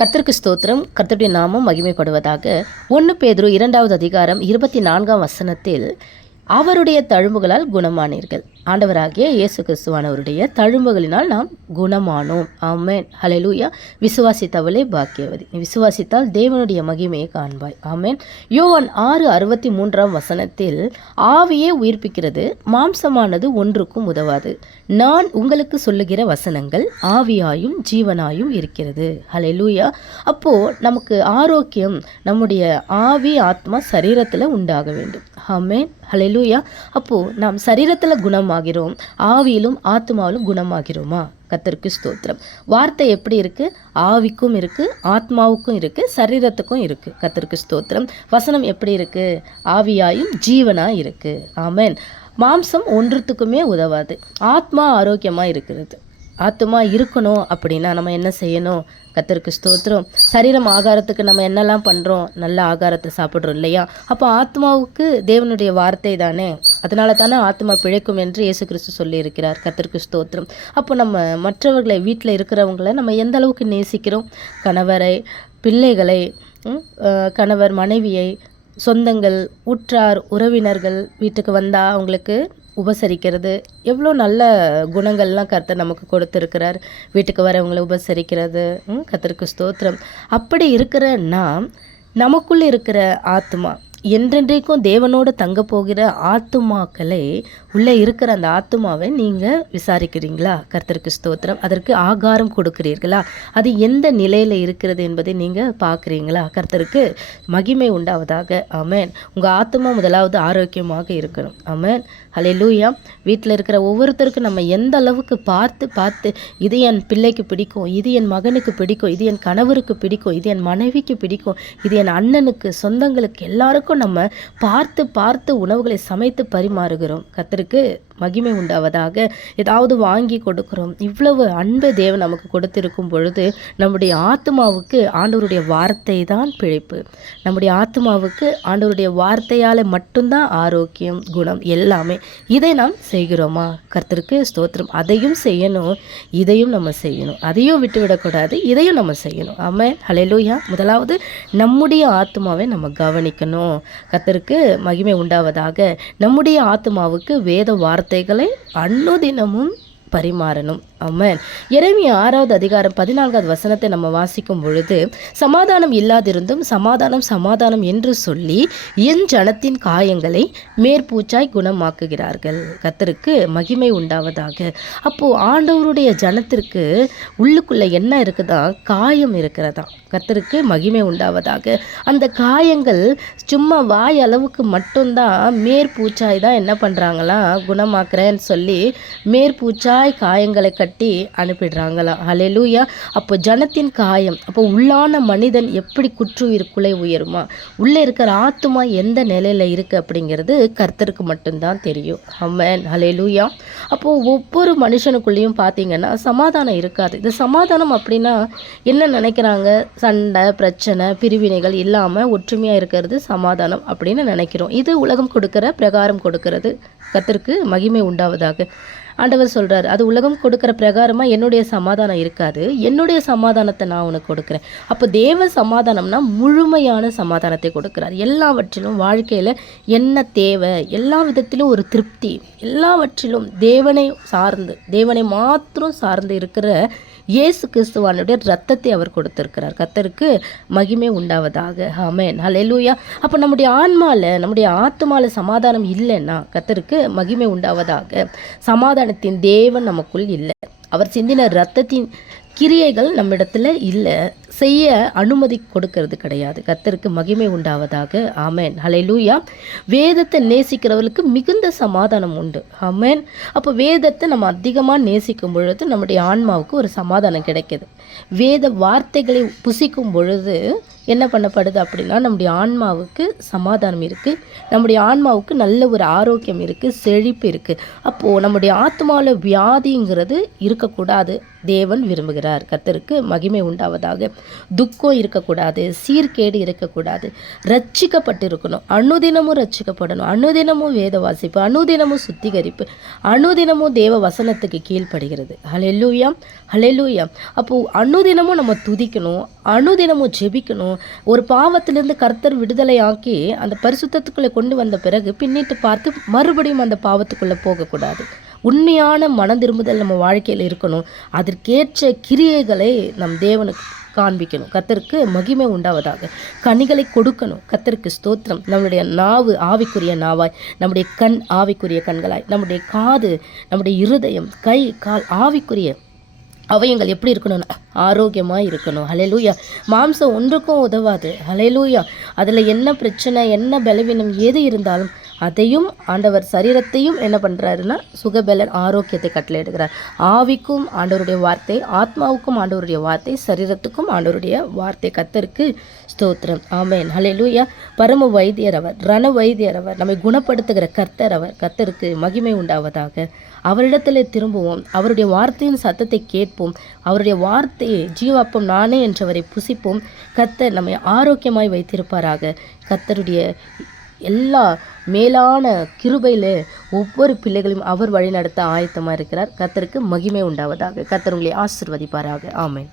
கர்த்தருக்கு ஸ்தோத்திரம். கர்த்தருடைய நாமம் மகிமைப்படுவதாக. 1 பேதுரு 2வது அதிகாரம் 24ஆம் வசனத்தில், அவருடைய தழும்புகளால் குணமானீர்கள். ஆண்டவராகிய இயேசு கிறிஸ்துவானவருடைய தழும்புகளினால் நாம் குணமானோம். ஆமென், ஹல்லேலூயா. விசுவாசித்தவளே பாக்கியவதி, நீ விசுவாசித்தால் தேவனுடைய மகிமையை காண்பாய். ஆமென். யோவான் 6:63ஆம் வசனத்தில், ஆவியே உயிர்ப்பிக்கிறது, மாம்சமானது ஒன்றுக்கும் உதவாது. நான் உங்களுக்கு சொல்லுகிற வசனங்கள் ஆவியாயும் ஜீவனாயும் இருக்கிறது. ஹல்லேலூயா. அப்போ நமக்கு ஆரோக்கியம் நம்முடைய ஆவி ஆத்மா சரீரத்தில் உண்டாக வேண்டும். ஆமென், ஹல்லேலூயா. அப்போது நாம் சரீரத்தில் குணமாகிறோம், ஆவியிலும் ஆத்மாவிலும் குணமாகிறோமா? கர்த்தருக்கு ஸ்தோத்திரம். வார்த்தை எப்படி இருக்குது? ஆவிக்கும் இருக்குது, ஆத்மாவுக்கும் இருக்குது, சரீரத்துக்கும் இருக்குது. கர்த்தருக்கு ஸ்தோத்திரம். வசனம் எப்படி இருக்குது? ஆவியாயும் ஜீவனாக இருக்குது. ஆமென். மாம்சம் ஒன்றுத்துக்குமே உதவாது. ஆத்மா ஆரோக்கியமாக இருக்கிறது. ஆத்மா இருக்கணும் அப்படின்னா நம்ம என்ன செய்யணும்? கர்த்தருக்கு ஸ்தோத்திரம். சரீரம் ஆகாரத்துக்கு நம்ம என்னெல்லாம் பண்ணுறோம்? நல்ல ஆகாரத்தை சாப்பிட்றோம் இல்லையா? அப்போ ஆத்மாவுக்கு தேவனுடைய வார்த்தை தானே, அதனால தானே ஆத்மா பிழைக்கும் என்று இயேசு கிறிஸ்து சொல்லியிருக்கிறார். கர்த்தருக்கு ஸ்தோத்திரம். அப்போ நம்ம மற்றவர்களை, வீட்டில் இருக்கிறவங்களை நம்ம எந்த அளவுக்கு நேசிக்கிறோம்? கணவரை, பிள்ளைகளை, கணவர் மனைவியை, சொந்தங்கள், உற்றார் உறவினர்கள் வீட்டுக்கு வந்தால் அவங்களுக்கு உபசரிக்கிறது, எவ்வளோ நல்ல குணங்கள்லாம் கர்த்தர் நமக்கு கொடுத்துருக்கிறார். வீட்டுக்கு வரவங்களை உபசரிக்கிறது. கர்த்தருக்கு ஸ்தோத்திரம். அப்படி இருக்கிற நாம், நமக்குள்ளே இருக்கிற ஆத்மா, என்றென்றைக்கும் தேவனோடு தங்க போகிற ஆத்துமாக்களை, உள்ளே இருக்கிற அந்த ஆத்துமாவை நீங்கள் விசாரிக்கிறீங்களா? கர்த்தருக்கு ஸ்தோத்திரம். அதற்கு ஆகாரம் கொடுக்கிறீர்களா? அது எந்த நிலையில் இருக்கிறது என்பதை நீங்கள் பார்க்குறீங்களா? கர்த்தருக்கு மகிமை உண்டாவதாக. ஆமென். உங்கள் ஆத்துமா முதலாவது ஆரோக்கியமாக இருக்கணும். ஆமென், ஹல்லேலூயா. வீட்டில் இருக்கிற ஒவ்வொருத்தருக்கும் நம்ம எந்த அளவுக்கு பார்த்து இது என் பிள்ளைக்கு பிடிக்கும், இது என் மகனுக்கு பிடிக்கும், இது என் கணவருக்கு பிடிக்கும், இது என் மனைவிக்கு பிடிக்கும், இது என் அண்ணனுக்கு, சொந்தங்களுக்கு, எல்லாருக்கும் நம்ம பார்த்து உணவுகளை சமைத்து பரிமாறுகிறோம். கர்த்தருக்கு மகிமை உண்டாவதாக. ஏதாவது வாங்கி கொடுக்குறோம். இவ்வளவு அன்பு தேவன் நமக்கு கொடுத்திருக்கும் பொழுது நம்முடைய ஆத்மாவுக்கு ஆண்டவருடைய வார்த்தை தான் பிழைப்பு. நம்முடைய ஆத்மாவுக்கு ஆண்டவருடைய வார்த்தையால் மட்டும்தான் ஆரோக்கியம், குணம் எல்லாமே. இதை நாம் செய்கிறோமா? கர்த்தருக்கு ஸ்தோத்திரம். அதையும் செய்யணும், இதையும் நம்ம செய்யணும். அதையும் விட்டுவிடக்கூடாது, இதையும் நம்ம செய்யணும். ஆமென், ஹல்லேலூயா. முதலாவது நம்முடைய ஆத்மாவை நம்ம கவனிக்கணும். கர்த்தருக்கு மகிமை உண்டாவதாக. நம்முடைய ஆத்மாவுக்கு வேத வார்த்தைகளை அனுதினமும் பரிமாறணும். ஆமென். எரேமியா 6வது அதிகாரம் 14வது வசனத்தை நம்ம வாசிக்கும் பொழுது, சமாதானம் இல்லாதிருந்தும் சமாதானம் சமாதானம் என்று சொல்லி என் ஜனத்தின் காயங்களை மேற்பூச்சாய் குணமாக்குகிறார்கள். கர்த்தருக்கு மகிமை உண்டாவதாக. அப்போது ஆண்டவருடைய ஜனத்திற்கு உள்ளுக்குள்ளே என்ன இருக்குதா? காயம் இருக்கிறதா? கர்த்தருக்கு மகிமை உண்டாவதாக. அந்த காயங்கள் சும்மா வாய் அளவுக்கு மட்டும்தான், மேற்பூச்சாய் தான் என்ன பண்ணுறாங்களா? குணமாக்குறேன்னு சொல்லி மேற்பூச்சாய் காயங்களை கட்டி அனுப்பிடுறாங்களா? ஹல்லேலூயா. அப்போ ஜனத்தின் காயம். அப்போ உள்ளான மனிதன் எப்படி குற்றுயிருக்குள்ளே உயருமா? உள்ளே இருக்கிற ஆத்துமா எந்த நிலையில் இருக்குது அப்படிங்கிறது கர்த்தருக்கு மட்டும்தான் தெரியும். ஆமென், ஹல்லேலூயா. அப்போது ஒவ்வொரு மனுஷனுக்குள்ளேயும் பார்த்தீங்கன்னா சமாதானம் இருக்காது. இது சமாதானம் அப்படின்னா என்ன நினைக்கிறாங்க? சண்டை, பிரச்சனை, பிரிவினைகள் இல்லாமல் ஒற்றுமையாக இருக்கிறது சமாதானம் அப்படின்னு நினைக்கிறோம். இது உலகம் கொடுக்கிற பிரகாரம் கொடுக்கிறது. கர்த்தருக்கு மகிமை உண்டாவதாக. ஆண்டவர் சொல்கிறார், அது உலகம் கொடுக்குற பிரகாரமாக என்னுடைய சமாதானம் இருக்காது, என்னுடைய சமாதானத்தை நான் உனக்கு கொடுக்குறேன். அப்போ தேவ சமாதானம்னா முழுமையான சமாதானத்தை கொடுக்குறார். எல்லாவற்றிலும் வாழ்க்கையில் என்ன தேவை, எல்லா விதத்திலும் ஒரு திருப்தி, எல்லாவற்றிலும் தேவனை மாத்திரம் சார்ந்து இருக்கிற இயேசு கிறிஸ்துவானுடைய ரத்தத்தை அவர் கொடுத்திருக்கிறார். கர்த்தருக்கு மகிமை உண்டாவதாக. ஆமென், ஹல்லேலூயா. அப்போ நம்முடைய நம்முடைய ஆத்மாவில் சமாதானம் இல்லைன்னா கர்த்தருக்கு மகிமை உண்டாவதாக. சமாதானத்தின் தேவன் நமக்குள் இல்லை. அவர் சிந்தின ரத்தத்தின் கிரியைகள் நம்மிடத்தில் இல்லை, செய்ய அனுமதி கொடுக்கறது கிடையாது. கர்த்தருக்கு மகிமை உண்டாவதாக. ஆமென், ஹல்லேலூயா. வேதத்தை நேசிக்கிறவர்களுக்கு மிகுந்த சமாதானம் உண்டு. ஆமென். அப்போ வேதத்தை நம்ம அதிகமாக நேசிக்கும் பொழுது நம்முடைய ஆன்மாவுக்கு ஒரு சமாதானம் கிடைக்கிது. வேத வார்த்தைகளை புசிக்கும் பொழுது என்ன பண்ணப்படுது அப்படின்னா, நம்முடைய ஆன்மாவுக்கு சமாதானம் இருக்குது, நம்முடைய ஆன்மாவுக்கு நல்ல ஒரு ஆரோக்கியம் இருக்குது, செழிப்பு இருக்குது. அப்போது நம்முடைய ஆத்மாவில் வியாதிங்கிறது இருக்கக்கூடாது. தேவன் விரும்புகிறார். கர்த்தருக்கு மகிமை உண்டாவதாக. துக்கம் இருக்கக்கூடாது, சீர்கேடு இருக்கக்கூடாது, ரட்சிக்கப்பட்டு இருக்கணும், அனுதினமும் ரட்சிக்கப்படணும், அனுதினமும் வேத வாசிப்பு, அனுதினமும் சுத்திகரிப்பு, அனுதினமும் தேவ வசனத்துக்கு கீழ்ப்படுகிறது. ஹல்லேலூயா, ஹல்லேலூயா. அப்போது அனுதினமும் நம்ம துதிக்கணும், அனுதினமும் ஜெபிக்கணும். ஒரு பாவத்திலிருந்து கர்த்தர் விடுதலை ஆக்கி அந்த பரிசுத்தத்துக்குள்ளே கொண்டு வந்த பிறகு பின்னிட்டு பார்த்து மறுபடியும் அந்த பாவத்துக்குள்ளே போகக்கூடாது. உண்மையான மனந்திரும்புதல் நம்ம வாழ்க்கையில் இருக்கணும். அதற்கேற்ற கிரியைகளை நம் தேவனுக்கு காண்பிக்கணும். கர்த்தருக்கு மகிமை உண்டாவதாக. கனிகளை கொடுக்கணும். கர்த்தருக்கு ஸ்தோத்திரம். நம்முடைய நாவு ஆவிக்குரிய நாவாய், நம்முடைய கண் ஆவிக்குரிய கண்களாய், நம்முடைய காது, நம்முடைய இருதயம், கை கால் ஆவிக்குரிய அவயங்கள் எப்படி இருக்கணும்னா ஆரோக்கியமாக இருக்கணும். ஹல்லேலூயா. மாம்சம் ஒன்றுக்கும் உதவாது. ஹல்லேலூயா. அதில் என்ன பிரச்சனை, என்ன பலவீனம் எது இருந்தாலும் அதையும் ஆண்டவர் சரீரத்தையும் என்ன பண்ணுறாருன்னா சுகபலன் ஆரோக்கியத்தை கட்டளையிடுகிறார். ஆவிக்கும் ஆண்டவருடைய வார்த்தை, ஆத்மாவுக்கும் ஆண்டவருடைய வார்த்தை, சரீரத்துக்கும் ஆண்டவருடைய வார்த்தை. கர்த்தருக்கு ஸ்தோத்திரம். ஆமென். ஹல்லேலூயா. பரம வைத்தியர் அவர், ரண வைத்தியர் அவர், நம்மை குணப்படுத்துகிற கர்த்தர் அவர். கர்த்தருக்கு மகிமை உண்டாவதாக. அவரிடத்தில் திரும்புவோம், அவருடைய வார்த்தையின் சத்தத்தை கேட்போம், அவருடைய வார்த்தையை ஜீவாப்பம் நானே என்றவரை புசிப்போம். கர்த்தர் நம்மை ஆரோக்கியமாய் வைத்திருப்பாராக. கர்த்தருடைய எல்லா மேலான கிருபையில் ஒவ்வொரு பிள்ளைகளையும் அவர் வழிநடத்த ஆயத்தமாக இருக்கிறார். கர்த்தருக்கு மகிமை உண்டாவதாக. கர்த்தர் உங்களை ஆசீர்வதிப்பாராக. ஆமென்.